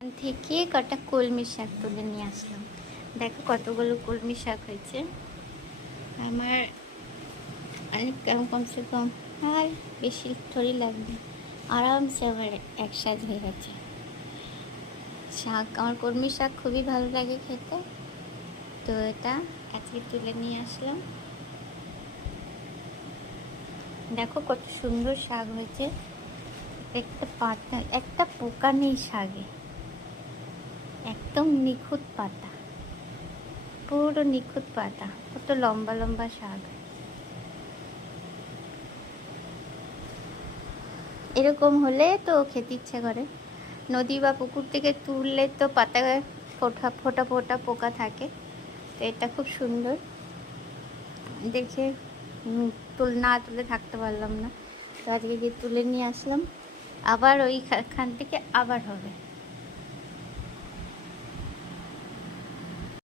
থেকে কটা কলমি শাক তুলে নিয়ে আসলাম। দেখো কতগুলো কলমি শাক হয়েছে। আমার অনেক কমসে কম আর বেশি থোড়ি লাগবে, আরামসে আমার এক সাজ হয়ে গেছে। শাক, আমার কলমি শাক খুবই ভালো লাগে খেতে, তো এটা আজকে তুলে নিয়ে আসলাম। দেখো কত সুন্দর শাক হয়েছে। একটা পাতা, একটা পোকা নেই শাকে, একদম নিখুঁত পাতা, পুরো নিখুঁত পাতা, কত লম্বা লম্বা শাক। এরকম হলে তো খেতে ইচ্ছে করে। নদী বা পুকুর থেকে তুললে তো পাতা ফোটা ফোটা ফোটা পোকা থাকে, তো এটা খুব সুন্দর দেখে না তুলে থাকতে পারলাম না, তো আজকে গিয়ে তুলে নিয়ে আসলাম। আবার ওইখান থেকে আবার হবে।